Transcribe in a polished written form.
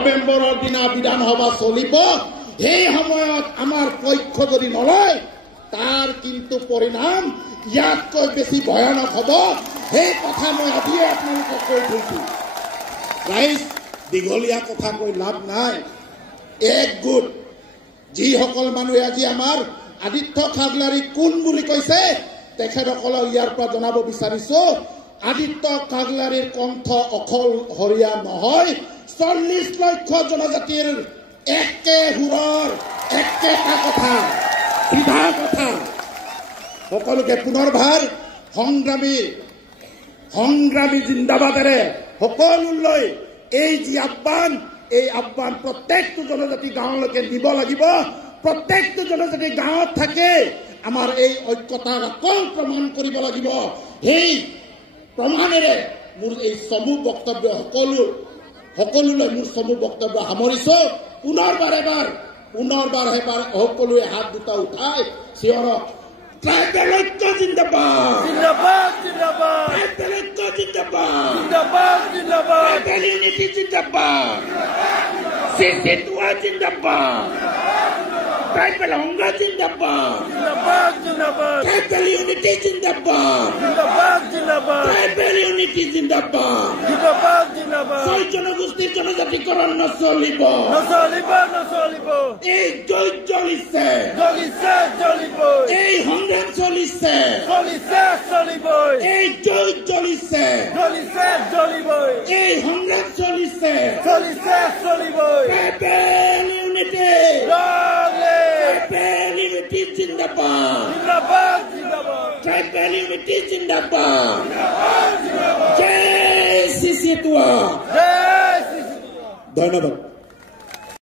নৱেম্বৰৰ দিনা বিধানসভা চলিব সেই সময়ত আমাৰ পক্ষ যদি নলয় তাৰ কিন্তু পৰিণাম ইয়াতকৈ বেছি ভয়ানক হ'ব সেই কথা মই আজিয়ে আপোনালোকক কৈ থৈছোঁ ৰাইজ দীঘলীয়া কথা কৈ লাভ নাই এক গোট যিসকল মানুহে আজি আমাৰ আদিত্য খাগলাৰী কোন বুলি কৈছে তেখেতসকলক ইয়াৰ পৰা জনাব বিচাৰিছো আদিত্য খাগলাৰীৰ কণ্ঠ অকলশৰীয়া নহয় 40 লক্ষ জনজাতিৰ একে সুৰৰ একেটা কথা সিধা কথা সকলোকে পুনৰবাৰ সংগ্ৰামী জিন্দাবাদেৰে সকলোলৈ এই যি আহ্বান এই আহ্বান প্ৰত্যেকটো জনজাতি গাঁৱলৈকে দিব লাগিব প্ৰত্যেকটো জনজাতি গাঁৱত থাকে আমাৰ এই ঐক্যতাক আকৌ প্ৰমাণ কৰিব লাগিব সেই প্ৰমাণেৰে মোৰ এই চমু বক্তব্য সকলোলৈ মোৰ চমু বক্তব্য সামৰিছো পুনৰবাৰ সকলোৱে হাত দুটা উঠাই চিঞৰক ট্ৰাইবেল ঐক্য জিন্দাবাদ জিন্দাবাদ জিন্দাবাদ ট্ৰাইবেল ঐক্য জিন্দাবাদ জিন্দাবাদ জিন্দাবাদ ট্ৰাইবেল ইউনিটি জিন্দাবাদ চিচিটোৱা জিন্দাবাদ ট্ৰাইবেল সংঘ জিন্দাবাদ জিন্দাবাদ জিন্দাবাদ ট্ৰাইবেল ইউনিটি জিন্দাবাদ জিন্দাবাদ জিন্দাবাদ ট্ৰাইবেল ইউনিটি জিন্দাবাদ জিন্দাবাদ জিন্দাবাদ ছয় জনগোষ্ঠীৰ জনজাতিকৰণ নচলিব এই যুদ্ধ চলিছে এই সংগ্ৰাম চলিছে এই যুদ্ধ চলিছে এই সংগ্ৰাম চলিছে ট্ৰাইবেল ইউনিটি Tribal unity জিন্দাবাদ জিন্দাবাদ জিন্দাবাদ Tribal unity জিন্দাবাদ জিন্দাবাদ জয় সিসিটোয়া ধন্যবাদ